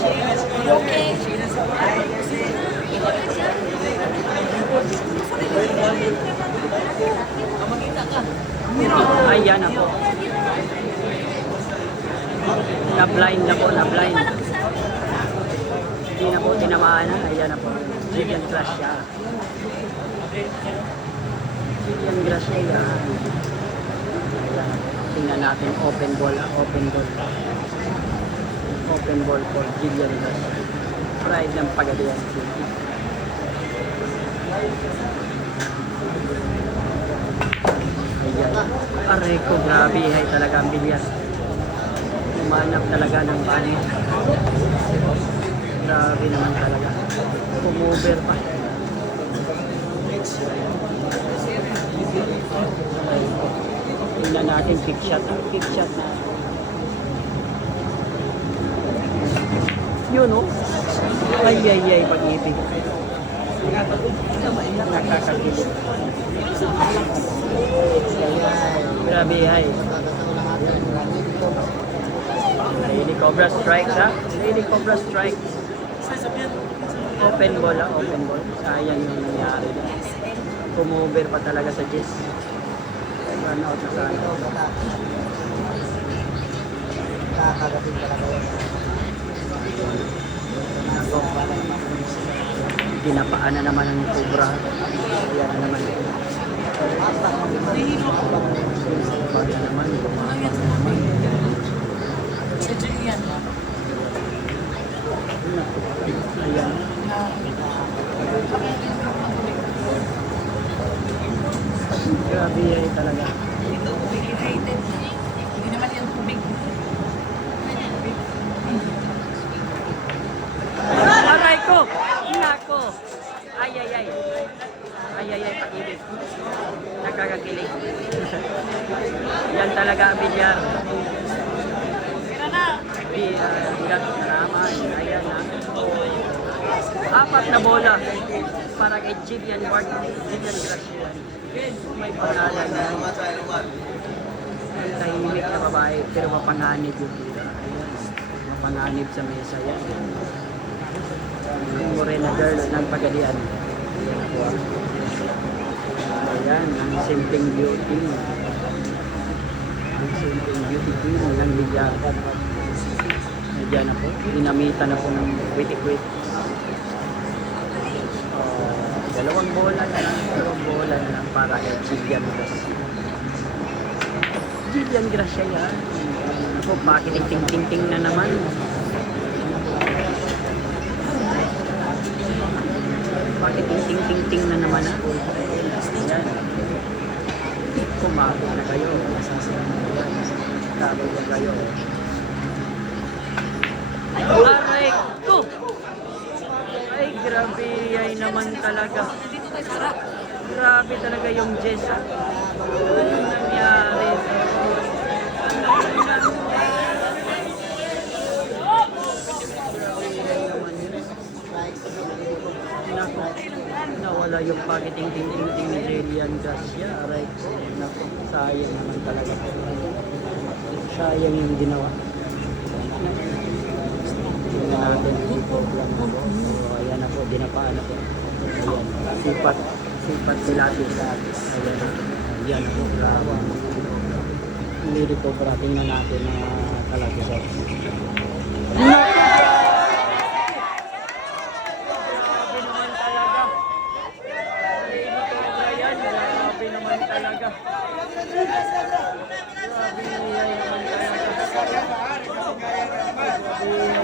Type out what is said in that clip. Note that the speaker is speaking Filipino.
Okay. Ayan na po. Na-blind na po, na-blind. Hindi na po tinamaan na. Ayan na po. Jillian Gracia. Jillian Gracia. Ayan. Tingnan natin. Open ball. Open ball. Open ball for Jillian Gracia. Pride ng Pagadian City. Ayan. Aray ko, grabe. Hay talaga ang bilyas. Umanap talaga ng bani. Grabe naman talaga. Pumover pa. Tingnan natin, pick shot. Pick shot na. Yun o. Ay, pag-ibig. Nakakagilid. Grabe, hay. Lady Cobra strikes, ha? Lady Cobra strikes. Open ball, ha? Open ball. Sayang yung nangyari. Pumover pa talaga sa Jess. Run out na sana. Kakagating talaga yun. Dinapaan na naman ng Cobra. Ayan na naman. Bag na naman. Sa Julian. Ayan. Grabe ay talaga. Ito, rated. Hindi naman yan tubig. Aray ko! Nako! Ay, pag-ibig. Nakakakilig. Yan talaga ang bilyar. Kira na. Bigat naman. Ayan na. 4 na bola para kay Jillian Gracia. May pangalan na tahimik na babae pero mapanganib yung tira. Mapanganib sa mesa yan. Yung Morena girl ng Pagadian. Ayan, ang simpleng beauty. Ang simpleng beauty queen ng bilyar. Ayan na po. Dinamitan na po ng witty-quit. Dalawang bola na lang para kay Jillian Gracia. Jillian Gracia yan. Ako, pakiting-ting-ting na naman. Pakiting-ting-ting na naman ha. Ayan. Kumago na kayo. Kumago na kayo. Aray ko! Ay, grabe ay naman talaga. Grabe talaga yung Jess. Ano nangyari? Nawala yung pakiting-ting-ting ni Jillian Gracia. Aray ko. Naku, sayang naman talaga. Sayang yung ginawa. Tingnan natin yung program na po. So, ayan na po, dinapaan na po. Ayan, sipat pilates sa atin. Ayan na po, grabe. Hindi dito para tingnan natin na talaga sa Grabe